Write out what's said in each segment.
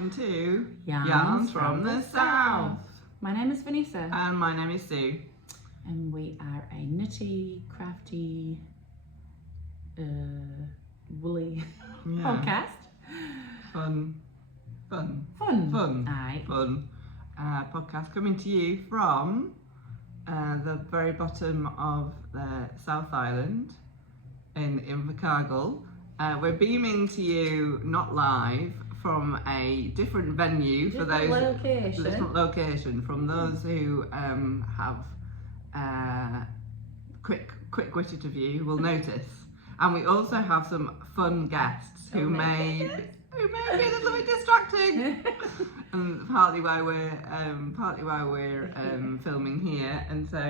welcome to Yarns from the South. My name is Vanessa. And my name is Sue. And we are a nitty, crafty, woolly podcast. Fun. Aye. Fun. Podcast coming to you from the very bottom of the South Island in Invercargill. We're beaming to you, not live, from a different venue for those different location from those who have quick-witted of you will notice. And we also have some fun guests who may be a little bit distracting. And partly why we're filming here. And so,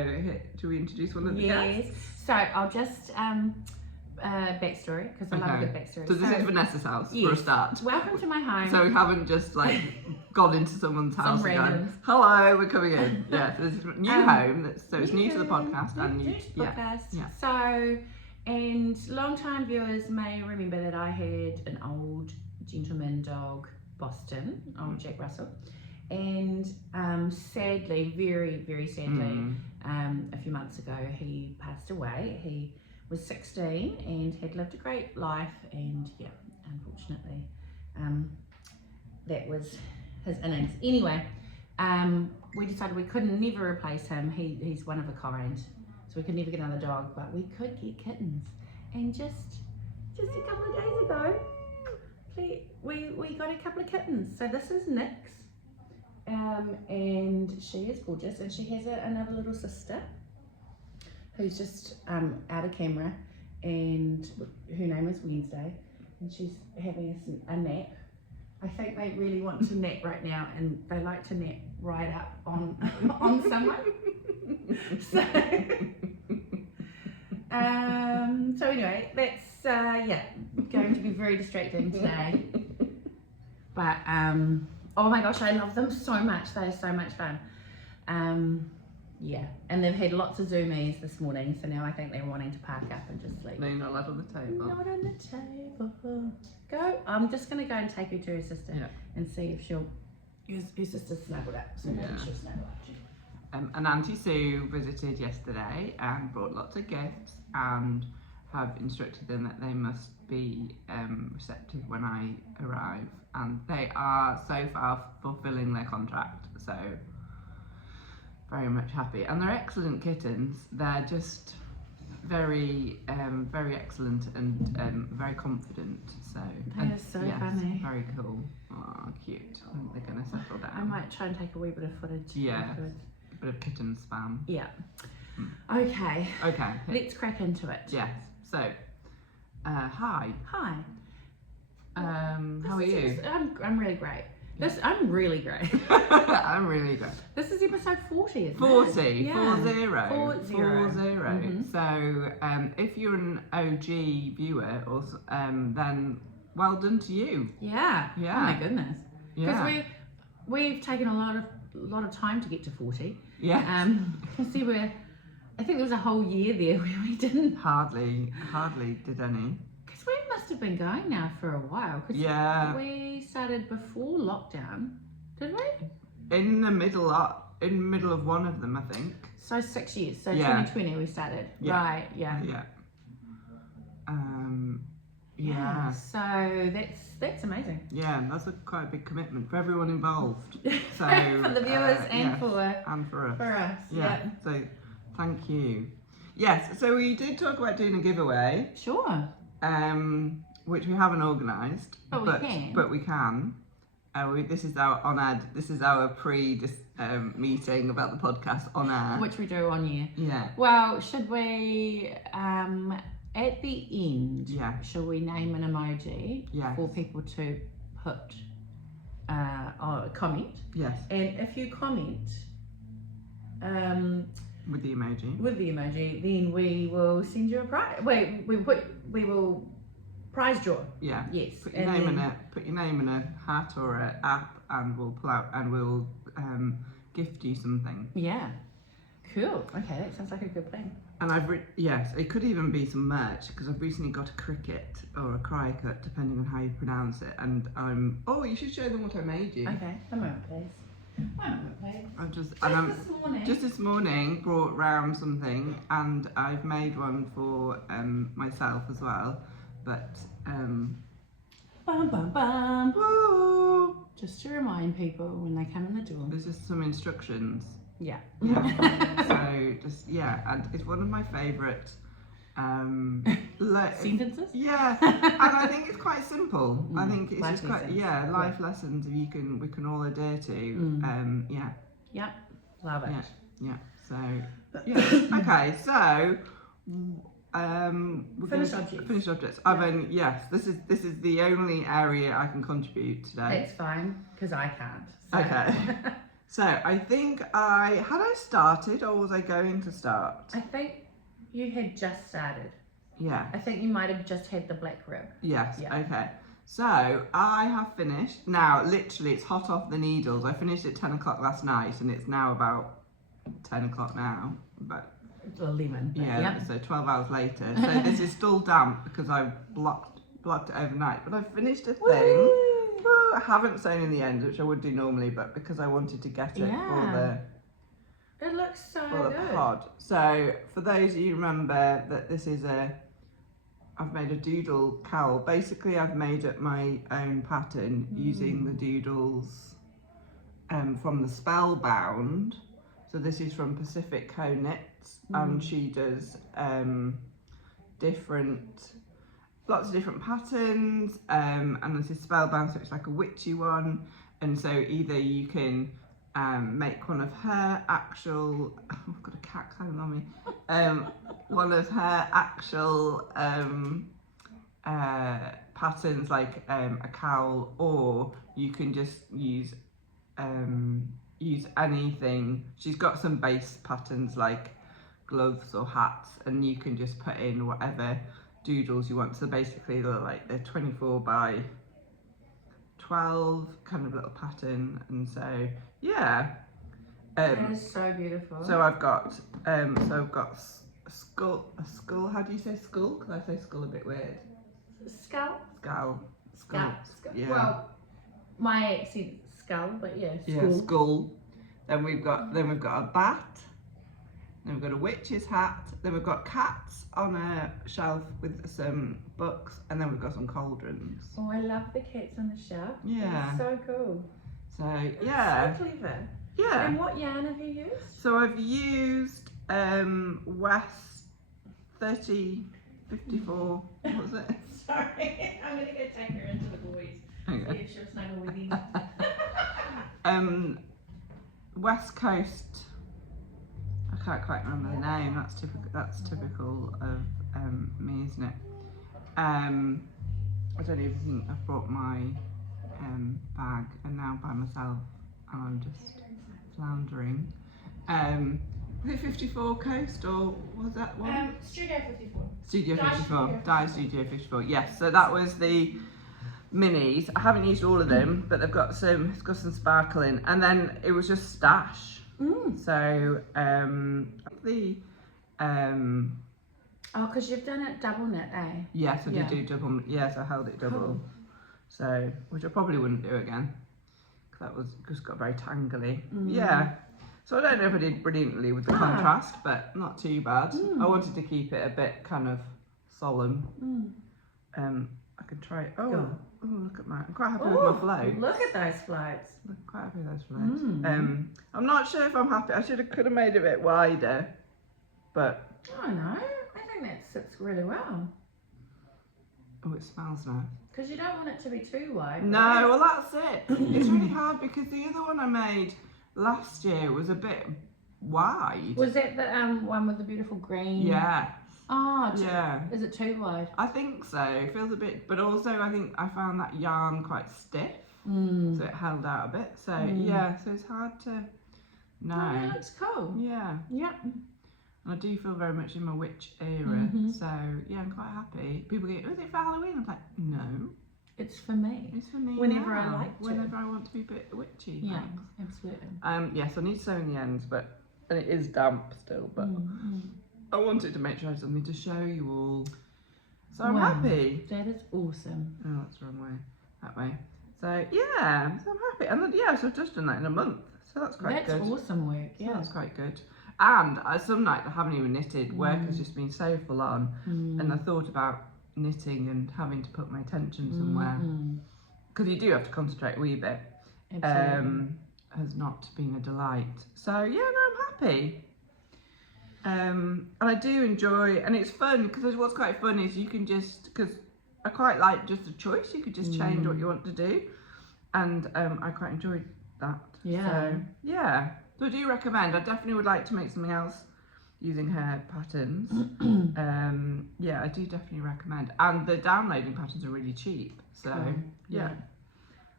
do we introduce one of the guests? So I'll just backstory, because I love a good backstory. So this is Vanessa's house for a start. Welcome to my home. So we haven't just like gone into someone's house and gone, hello, we're coming in. Yeah, so this is a new home. So it's new to the podcast new to the podcast. Yeah. So, and long-time viewers may remember that I had an old gentleman dog, Boston, old Jack Russell, and sadly, very, very sadly, a few months ago, he passed away. He was 16 and had lived a great life, and yeah, unfortunately, that was his innings. Anyway, we decided we could never replace him. He's one of a kind, so we could never get another dog, but we could get kittens. And just a couple of days ago, we got a couple of kittens. So this is Nix, and she is gorgeous, and she has another little sister who's just out of camera, and her name is Wednesday, and she's having a nap. I think they really want to nap right now, and they like to nap right up on someone. So anyway, that's going to be very distracting today. But oh my gosh, I love them so much. They are so much fun. Yeah, and they've had lots of zoomies this morning, so now I think they're wanting to park up and just sleep. No, you're not allowed on the table. Not on the table. Go. I'm just going to go and take her to her sister and see if she'll. Her sister's snuggled up, so maybe she'll snuggle up too. And Auntie Sue visited yesterday and brought lots of gifts and have instructed them that they must be receptive when I arrive, and they are so far fulfilling their contract, so very much happy. And they're excellent kittens. They're just very excellent and very confident, so They are so funny. Very cool. Oh, cute. I think they're going to settle down. I might try and take a wee bit of footage. Yeah, a bit of kitten spam. Yeah. Okay. Let's crack into it. Yes. So, hi. Hi. How are you? I'm really great. I'm really great. I'm really great. This is episode 40, isn't 40, it? Yeah. 40. So, if you're an OG viewer, or then well done to you. Yeah. Oh my goodness. Yeah. Because we've taken a lot of time to get to 40. Yeah. See, I think there was a whole year there where we didn't hardly did any. Because we must have been going now for a while. Yeah. We started before lockdown, did we? In the middle of one of them, I think. So 6 years. So 2020 we started. Yeah. Right. Yeah. Yeah. Yeah. So that's amazing. Yeah, that's quite a big commitment for everyone involved. So for the viewers and for us. For us. Yeah. So thank you. Yes. So we did talk about doing a giveaway. Sure. Which we haven't organised, but we can. This is our pre meeting about the podcast on air, which we do on air. Yeah. Well, should we at the end? Yeah. Shall we name an emoji for people to put or comment? Yes. And if you comment, with the emoji, then we will send you a prize. We will prize draw. Yeah. Yes. Put your name in a hat or an app, and we'll pull out and we'll gift you something. Yeah. Cool. Okay, that sounds like a good plan. And yes, it could even be some merch because I've recently got a cricket or a cricket, depending on how you pronounce it. And oh, you should show them what I made you. Okay, a moment, please. Just this morning brought round something, and I've made one for myself as well. But bum bum bum. woo, Just to remind people when they come in the door. there's just some instructions. Yeah. So just and it's one of my favourite sentences. Yeah, and I think it's quite simple. I think it's just quite life lessons we can all adhere to. Yeah, love it. Yeah. So okay. So we're Finished gonna objects. Finished objects. I've only this is the only area I can contribute today. That's fine because I can't. So. Okay. So I think I started, or was I going to start? I think you had just started. Yeah. I think you might have just had the black rib. Yes. Yeah. Okay. So I have finished now. Literally, it's hot off the needles. I finished at 10 o'clock last night, and it's now about 10 o'clock now. But 11. so 12 hours later. So this is still damp because I blocked it overnight. But I finished a thing. Woo! I haven't sewn in the end, which I would do normally, but because I wanted to get it It looks so for the good. pod. So for those of you who remember that this is I've made a doodle cowl. Basically, I've made up my own pattern using the doodles from the Spellbound. So this is from Pacific Co Knits, and she does lots of different patterns, and this is Spellbound, so it's like a witchy one. And so either you can make one of her actual, I've got a cat climbing on me, one of her actual patterns, like a cowl, or you can just use anything. She's got some base patterns like gloves or hats, and you can just put in whatever doodles you want. So basically they're 24 by 12 kind of little pattern, and so that is so beautiful. so I've got a skull. How do you say skull? Because I say skull a bit weird. Skull. Yeah. Well, my accent skull, but skull. Then we've got a bat. Then we've got a witch's hat. Then we've got cats on a shelf with some books, and then we've got some cauldrons. Oh, I love the cats on the shelf. Yeah. That's so cool. So That's so clever. Yeah. And what yarn have you used? So I've used West 3054. What was it? Sorry, I'm gonna go take her into the boys. Okay. See if she'll snuggle with you. West Coast. I can't quite remember the name. That's typical of me, isn't it? I don't even think I've brought my bag, and now by myself, and I'm just floundering. Was it 54 Coast, or was that one? Studio 54. Studio 54. Dye Studio 54. Yes. So that was the minis. I haven't used all of them, but they've got some. It's got some sparkle in, and then it was just stash. So because you've done it double knit, eh? Yes, I did do double. Yes, I held it double. Cool. So, which I probably wouldn't do again, because that was just got very tangly. Yeah. So I don't know if I did brilliantly with the contrast, but not too bad. I wanted to keep it a bit kind of solemn. I could try. Oh, look at I'm quite happy with my floats. Look at those floats. I'm quite happy with those floats. I'm not sure if I'm happy. I could have made it a bit wider, but. Oh no, I think that sits really well. Oh, it smells nice. Because you don't want it to be too wide. No, right? well that's it. It's really hard because the other one I made last year was a bit wide. Was that the one with the beautiful green? Yeah. Oh, yeah. Is it too wide? I think so. It feels a bit, but also I think I found that yarn quite stiff, so it held out a bit. So yeah, so it's hard to know. Oh, that looks cool. Yeah. Yeah. And I do feel very much in my witch era, so yeah, I'm quite happy. People go, "Was it for Halloween?" I'm like, "No, it's for me. It's for me. Whenever now. I like to. Whenever I want to be a bit witchy." Yeah, thanks. absolutely. Yes, I need to sew in the ends, but and it is damp still, but I wanted to make sure I had something to show you all. So I'm happy. That is awesome. Oh, that's the wrong way. That way. So yeah, so I'm happy. And then, yeah, so I've just done that in a month. So that's quite good. That's awesome work, yeah. So that's quite good. And some nights I haven't even knitted. Work has just been so full on. And I thought about knitting and having to put my attention somewhere. Because you do have to concentrate a wee bit. Absolutely. Has not been a delight. So yeah, no, I'm happy. And I do enjoy, and it's fun because what's quite fun is you can just, because I quite like just a choice, you could just change what you want to do, and I quite enjoyed that. Yeah. So yeah, so I do recommend. I definitely would like to make something else using her patterns. Yeah, I do definitely recommend, and the downloading patterns are really cheap. So yeah.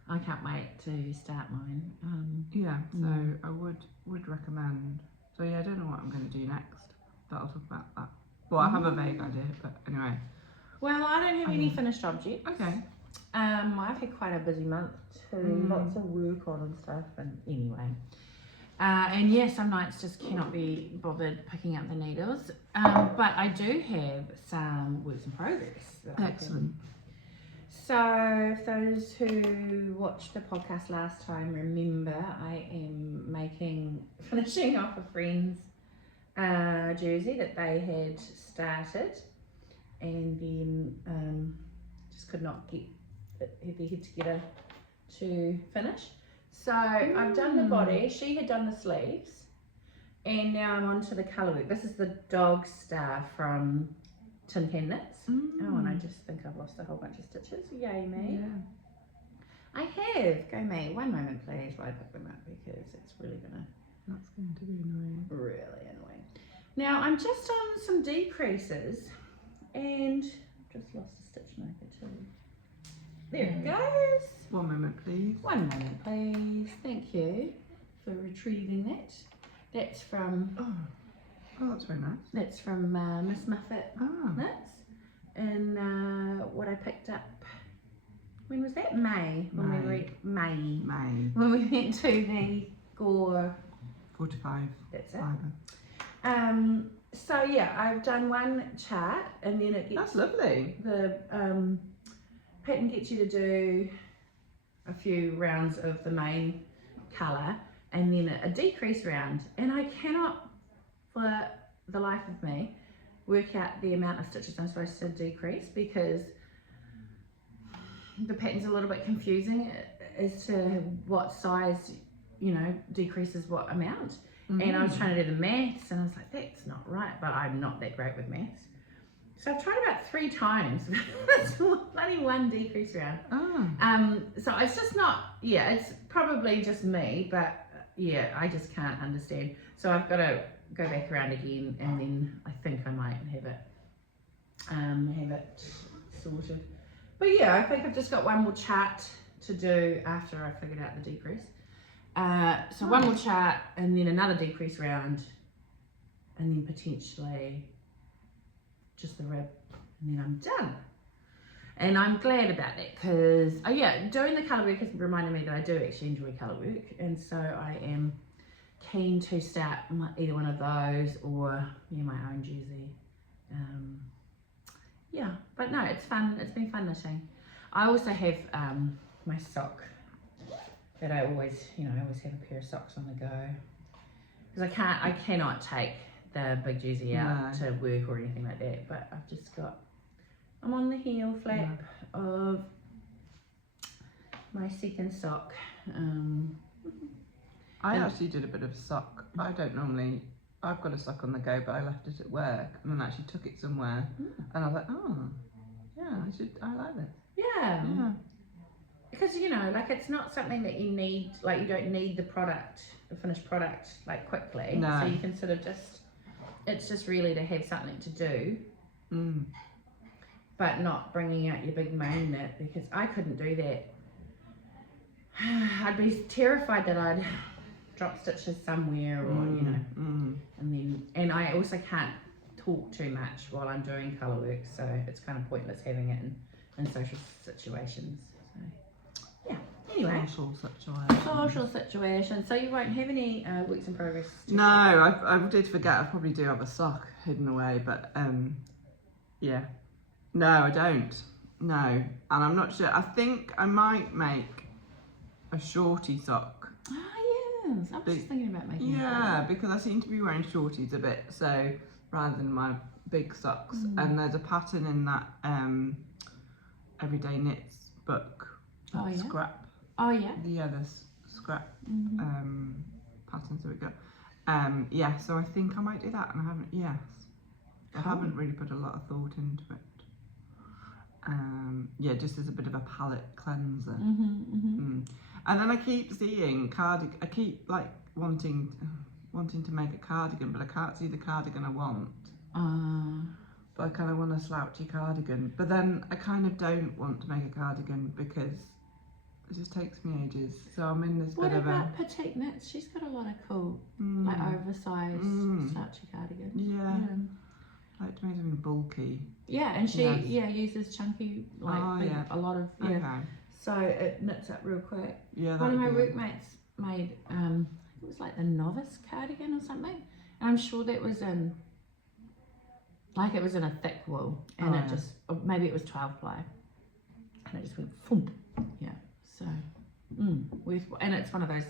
I can't wait to start mine. Yeah, so I would recommend. So yeah, I don't know what I'm going to do next, but I'll talk about that. Well, I have a vague idea, but anyway. Well, I don't have any finished objects. Okay. I've had quite a busy month too, lots of work on and stuff, and anyway. And yeah, some nights just cannot be bothered picking up the needles. But I do have some works in progress. Excellent. So, for those who watched the podcast last time, remember I am finishing off a friend's jersey that they had started, and then just could not get their head together to finish. So I've done the body, she had done the sleeves, and now I'm on to the colour work. This is the dog star from Tin Can Knits. Oh, and I just think I've lost a whole bunch of stitches. Yay me. Yeah. I have. Go me. One moment please while I pick them up, because it's really That's going to be annoying. really annoying. Now I'm just on some decreases, and I've just lost a stitch marker too. There it goes. One moment, please. One moment please. Thank you for retrieving that. That's from Oh, that's very nice. That's from Miss Muffet Knits, and what I picked up. When was that? May. May. When we went to the Gore 45. That's it. Fibre. So yeah, I've done one chart, and then it gets. That's lovely. The pattern gets you to do a few rounds of the main colour, and then a decrease round, and I cannot, for the life of me, work out the amount of stitches I'm supposed to decrease, because the pattern's a little bit confusing as to what size, decreases what amount. And I was trying to do the maths, and I was like, that's not right, but I'm not that great with maths. So I've tried about 3 times. It's only one decrease round. So it's just not, it's probably just me, but I just can't understand. So I've got to go back around again, and then I think I might have it sorted. But yeah, I think I've just got one more chart to do after I figured out the decrease. So one more chart, and then another decrease round, and then potentially just the rib, and then I'm done. And I'm glad about that, because doing the colour work has reminded me that I do actually enjoy colour work, and so I am keen to start either one of those or my own jersey. But no, it's fun. It's been fun knitting. I also have my sock that I always have a pair of socks on the go, because I cannot take the big jersey out to work or anything like that. But I've just got, I'm on the heel flap of my second sock. I actually did a bit of a sock. I don't normally. I've got a sock on the go, but I left it at work and then actually took it somewhere, and I was like, I like this. Yeah. Because it's not something that you need. Like, you don't need the finished product quickly. No. So you can sort of it's just really to have something to do. But not bringing out your big main knit, because I couldn't do that. I'd be terrified that I'd drop stitches somewhere, or and I also can't talk too much while I'm doing colour work, so it's kind of pointless having it in social situations. So Anyway, social situation. So you won't have any works in progress? No, I did forget. I probably do have a sock hidden away, but yeah. No, I don't. No, and I'm not sure. I think I might make a shorty sock. Oh yes, I was just thinking about making. Yeah, because I seem to be wearing shorties a bit, so rather than my big socks. And there's a pattern in that Everyday Knits book. Oh yeah. Scrap. Oh yeah. Yeah, there's scrap patterns that we got. Yeah, so I think I might do that, and I haven't. Yes, I haven't really put a lot of thought into it. Yeah, just as a bit of a palette cleanser. And then I keep seeing I keep like wanting to make a cardigan, but I can't see the cardigan I want. But I kind of want a slouchy cardigan. But then I kind of don't want to make a cardigan because it just takes me ages. So I'm in this bit of a... What about Petite Knits? She's got a lot of cool, like oversized slouchy cardigans. Yeah. I like to make something bulky. Yeah, and she uses chunky, like a lot of, Okay. So it knits up real quick. Yeah, one of my workmates made, it was like the novice cardigan or something. And I'm sure that was in, like it was in a thick wool. And it just, or maybe it was 12 ply. And it just went thump. Yeah, so, and it's one of those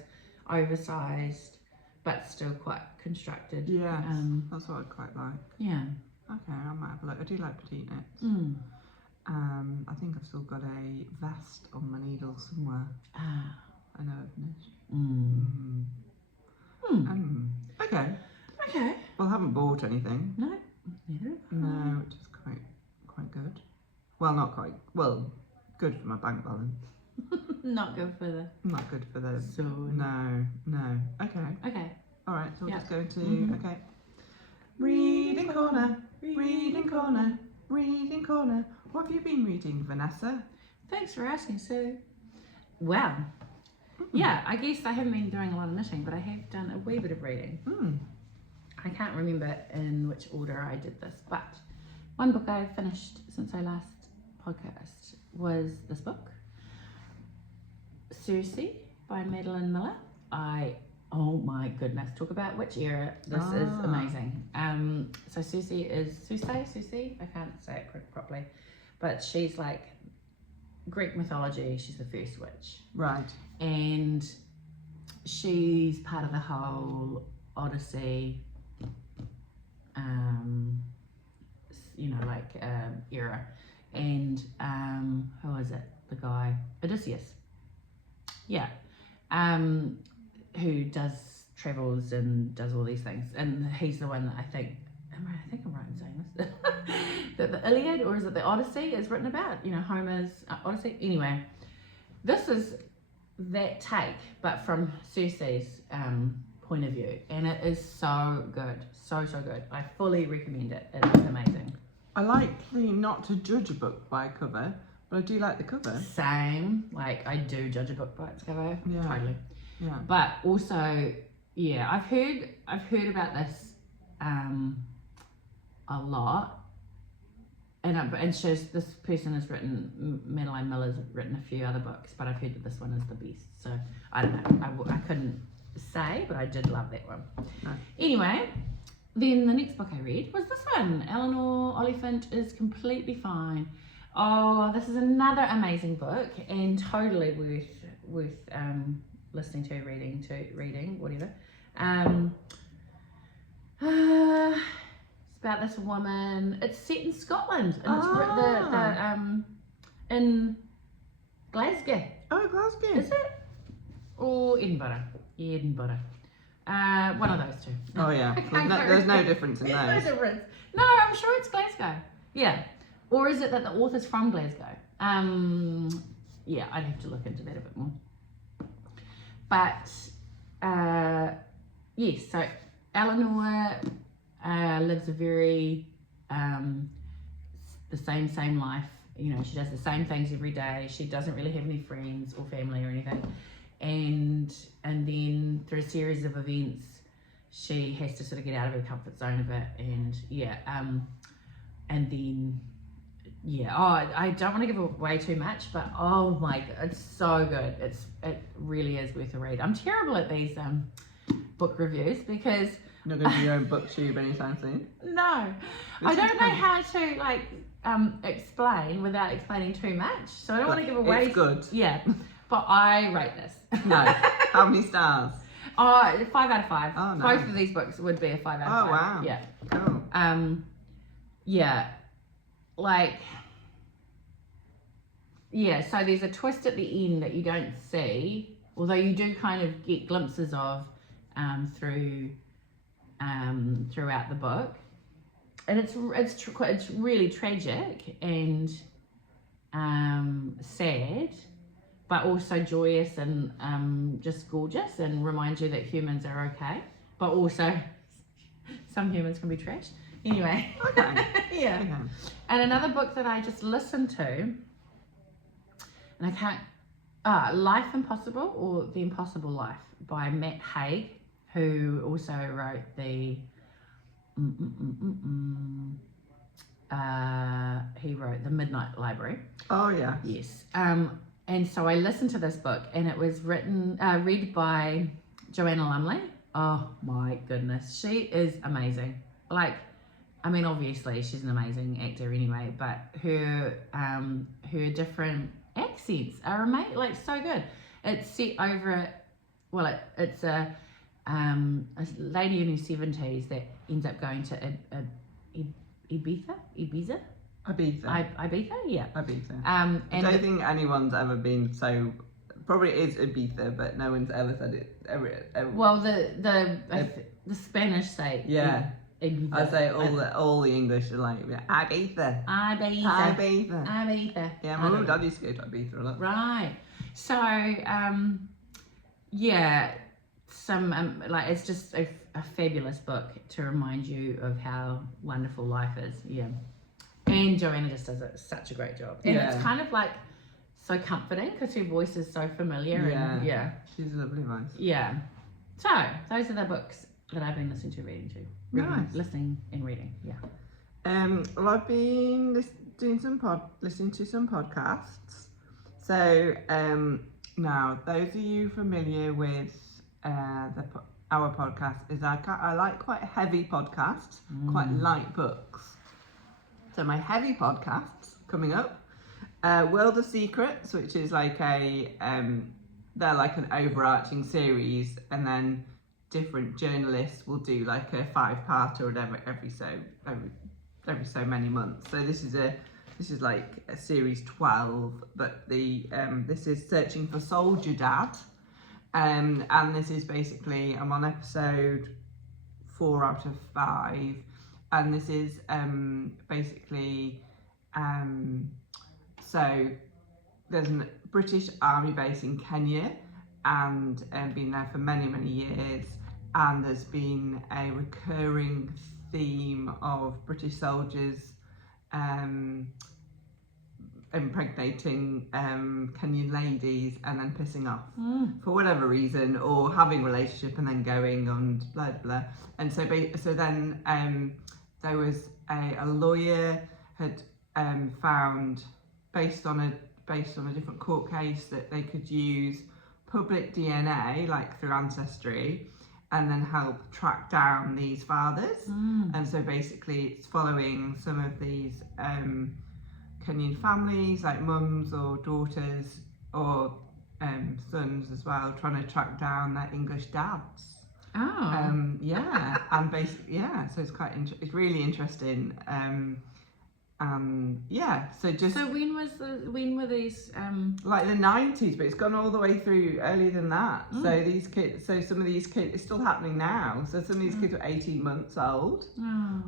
oversized, but still quite constructed. Yeah, that's what I'd quite like. Yeah. Okay, I might have a look. I do like Petite Knits. I think I've still got a vest on my needle somewhere. I know I've knit. Okay. Okay. Well, I haven't bought anything. No, neither. No, which is quite good. Well, not quite. Well, good for my bank balance. Not good for the. Not good for the. So. No. Okay. Okay. All right. So we'll just go to okay. Reading corner. Reading corner. Reading corner. What have you been reading, Vanessa? Thanks for asking, Sue. Well, yeah, I guess I haven't been doing a lot of knitting, but I have done a wee bit of reading. I can't remember in which order I did this, but one book I finished since I last podcast was this book, Circe by Madeline Miller. Oh my goodness, talk about which era. This is amazing. So Circe is Circe, I can't say it properly, but she's like Greek mythology. She's the first witch. Right. And she's part of the whole Odyssey, era. And who is it? The guy, Odysseus. Yeah. Who travels and does all these things, and he's the one that I think I'm right in saying this that the Iliad, or is it the Odyssey, is written about, Homer's Odyssey. Anyway, this is that take, but from Circe's point of view, and it is so good, so good. I fully recommend it. It is amazing. I like not to judge a book by a cover, but I do like the cover. Same, like I do judge a book by its cover. Yeah, totally. Yeah. But also, yeah, I've heard about this a lot, and shows this person has written, Madeline Miller's written a few other books, but I've heard that this one is the best. So I don't know. I couldn't say, but I did love that one. No. Anyway, then the next book I read was this one, Eleanor Oliphant is Completely Fine. Oh, this is another amazing book and totally worth listening to, reading, whatever. It's about this woman. It's set in Scotland, and it's in Glasgow. Oh, Glasgow. Is it? Or Edinburgh? Edinburgh. One of those two. Oh yeah. There's no difference in those. There's no difference. No, I'm sure it's Glasgow. Yeah. Or is it that the author's from Glasgow? Yeah, I'd have to look into that a bit more. But yes, so Eleanor lives a very the same life. She does the same things every day. She doesn't really have any friends or family or anything. And then through a series of events, she has to sort of get out of her comfort zone a bit. And yeah, and then yeah. Oh, I don't want to give away too much, but oh my god, it's so good. It really is worth a read. I'm terrible at these book reviews because you're going to do your own booktube anytime soon. No, I don't know how to like explain without explaining too much. So I don't want to give away. It's good. Yeah, but I rate this. No, how many stars? 5 out of 5. Oh, nice. Both of these books would be a 5 out of 5. Oh wow. Yeah. Cool. Yeah, like. Yeah, so there's a twist at the end that you don't see, although you do kind of get glimpses of throughout the book, and it's really tragic and sad, but also joyous and just gorgeous, and reminds you that humans are okay, but also some humans can be trash. Anyway, okay. Yeah. Okay. And another book that I just listened to. And I can't, Life Impossible or The Impossible Life by Matt Haig, who also wrote the, he wrote The Midnight Library. Oh yeah. Yes. And so I listened to this book, and it was read by Joanna Lumley. Oh my goodness, she is amazing. Like, I mean, obviously she's an amazing actor anyway, but her different accents are amazing, like so good. It's set over it's a lady in her 70s that ends up going to Ibiza, yeah. Ibiza. And I don't think anyone's ever been so. Probably is Ibiza, but no one's ever said it. Well, the Spanish say yeah. Ibiza. I say all the English are like Ibiza. Yeah, my mum and dad used to go to Ibiza a lot. Right. So, yeah, some like it's just a fabulous book to remind you of how wonderful life is. Yeah, and Joanna just does such a great job, and it's kind of like so comforting because her voice is so familiar. Yeah, and, she's a lovely voice. Yeah. So those are the books that I've been listening to, listening and reading. Yeah. Well, I've been listening to some podcasts. So now, those of you familiar with our podcast, is I like quite heavy podcasts, quite light books. So my heavy podcasts coming up, World of Secrets, which is like they're like an overarching series, and then different journalists will do like a 5-part or whatever every so many months. So this is like a series 12, but this is Searching for Soldier Dad, and this is basically, I'm on episode 4 out of 5, and this is basically so there's a British Army base in Kenya, and been there for many years, and there's been a recurring theme of British soldiers impregnating Kenyan ladies and then pissing off for whatever reason, or having a relationship and then going on blah blah. And so then there was a lawyer had found, based on a different court case, that they could use public DNA, like through Ancestry, and then help track down these fathers. And so basically it's following some of these Kenyan families, like mums or daughters or sons as well, trying to track down their English dads. And basically, so it's it's really interesting. So when were these like the 90s, but it's gone all the way through earlier than that. So some of these kids, it's still happening now. So some of these kids were 18 months old,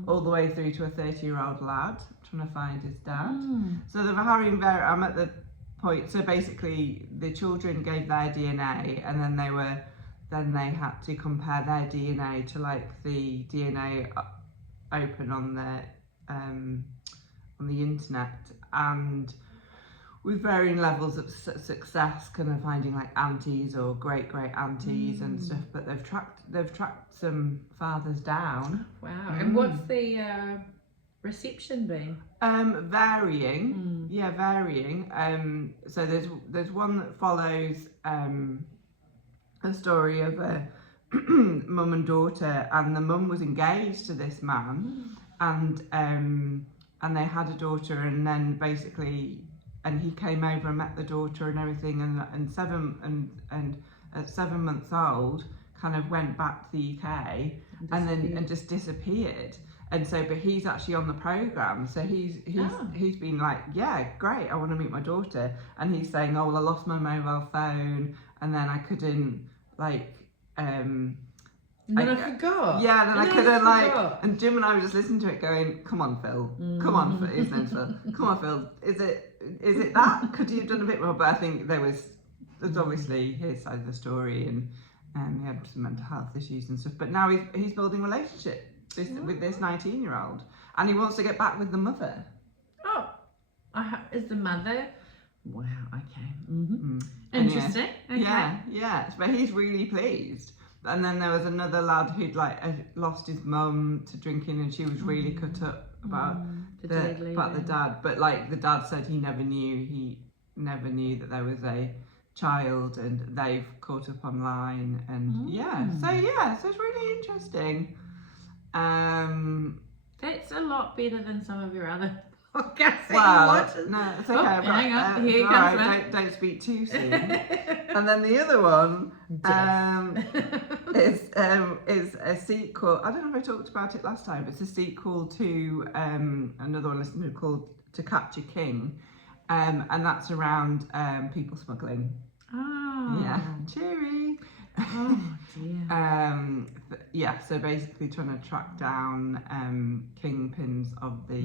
all the way through to a 30-year-old lad trying to find his dad. So they're having I'm at the point, so basically the children gave their DNA, and then they had to compare their DNA to like the DNA open on the internet, and with varying levels of success, kind of finding like aunties or great aunties and stuff. But they've tracked some fathers down. Wow. And what's the reception been? Varying. Yeah, varying. So there's one that follows a story of a mum and daughter, and the mum was engaged to this man, and they had a daughter, and then basically, and he came over and met the daughter and everything, and at 7 months old, kind of went back to the UK and just disappeared. And so, but he's actually on the programme, so he's been like, yeah, great, I want to meet my daughter, and he's saying, oh well, I lost my mobile phone, and then I couldn't I forgot. Yeah, then I couldn't and Jim and I were just listening to it going, come on Phil, come on Phil, his name's Phil, come on Phil, is it that? Could you have done a bit more? But I think there's obviously his side of the story, and he had some mental health issues and stuff, but now he's building a relationship with this 19-year-old, and he wants to get back with the mother. Oh, is the mother? Wow, okay. Interesting. Yeah, okay. Yeah, but he's really pleased. And then there was another lad who'd lost his mum to drinking, and she was really cut up about the dad. But the dad said he never knew that there was a child, and they've caught up online, and so it's really interesting. That's a lot better than some of your other podcasts. No, it's okay. Hang on, here comes right, don't speak too soon. And then the other one is a sequel. I don't know if I talked about it last time. It's a sequel to another one I listened to called To Catch a King, and that's around people smuggling. Oh, yeah, cheery. Oh dear. So basically trying to track down kingpins of the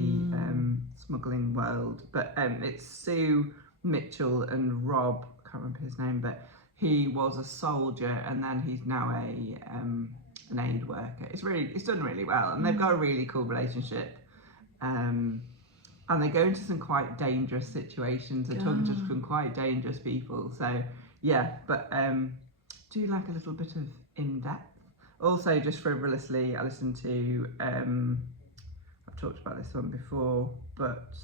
smuggling world, but it's Sue, Mitchell and Rob, I can't remember his name, but he was a soldier and then he's now an aid worker. It's done really well, and they've got a really cool relationship, and they go into some quite dangerous situations and talking to some quite dangerous people, so yeah, but do like a little bit of in-depth. Also, just frivolously, I listened to, I've talked about this one before, but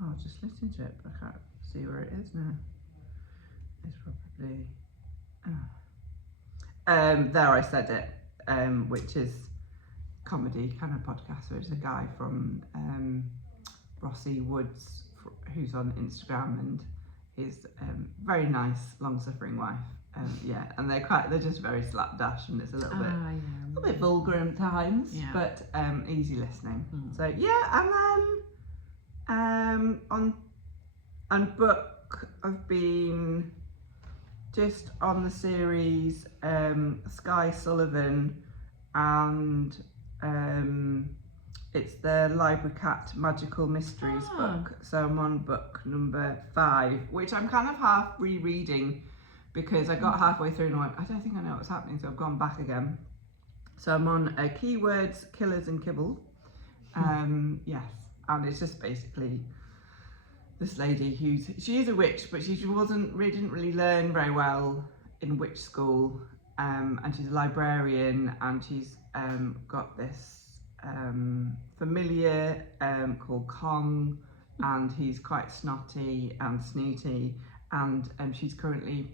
I'll just listen to it, but I can't see where it is now. It's probably, There I Said It, which is comedy kind of podcast. So it's a guy from Rossi Woods who's on Instagram, and his very nice, long-suffering wife. And they're just very slapdash, and it's a little bit vulgar at times, but easy listening. So and then on book, I've been just on the series Skye, Sullivan, and it's the Library Cat Magical Mysteries book. So I'm on book number 5, which I'm kind of half rereading, because I got halfway through and I went, I don't think I know what's happening, so I've gone back again. So I'm on keywords, killers and kibble. Yes, and it's just basically this lady she's a witch, but she didn't really learn very well in witch school, and she's a librarian, and she's got this familiar called Kong, and he's quite snotty and snooty, and she's currently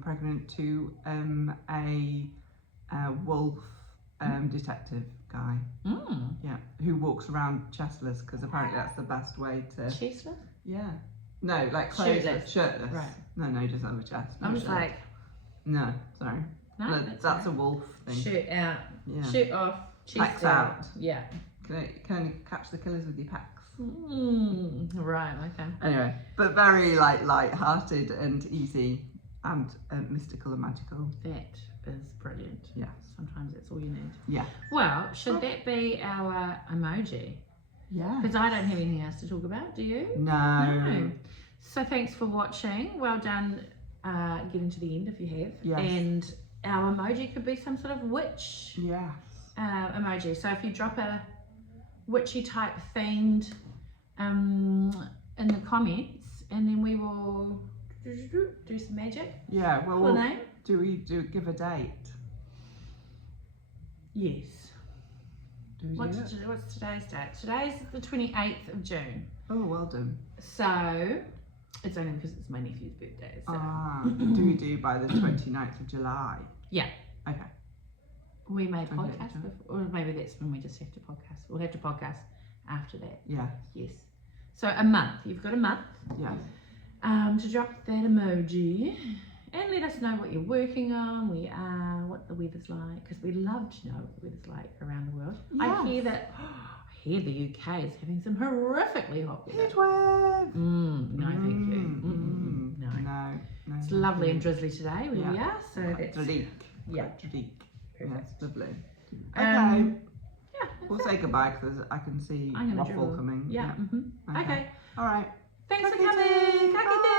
pregnant to a wolf detective guy. Yeah, who walks around chestless, because apparently that's the best way to. Chestless? Yeah. No, like shirtless. Right. No, he doesn't have a chest. I was like. No, sorry. No, that's a wolf thing. Shirt out. Yeah. Shirt off. Packs out. Yeah. Can you catch the killers with your packs? Right. Okay. Anyway, but very light-hearted and easy, and mystical and magical. That is brilliant. Yes. Sometimes that's all you need. Yeah. Well, should that be our emoji? Yeah. Because I don't have anything else to talk about, do you? No. So thanks for watching. Well done getting to the end if you have. Yes. And our emoji could be some sort of witch emoji. So if you drop a witchy type themed in the comments, and then we will do some magic. Yeah, well, do we give a date? Yes. What's today's date? Today's the 28th of June. Oh, well done. So, it's only because it's my nephew's birthday. So. Do we do by the 29th of July? Yeah. Okay. We may podcast before, or maybe that's when we just have to podcast. We'll have to podcast after that. Yeah. Yes. So a month. You've got a month. Yeah. To drop that emoji and let us know what you're working on, where you are, what the weather's like, because we love to know what the weather's like around the world. Yes. I hear the UK is having some horrifically hot weather. Heatwave. No, thank you. No. No. It's lovely and drizzly today where we are, so that's Dreek. yeah. Dreek. Perfect. Yes, lovely. Okay. Yeah. We'll say goodbye because I can see waffle coming. Yeah. Okay. Okay. All right. Thanks for Ka-kite. coming. Ka-kite.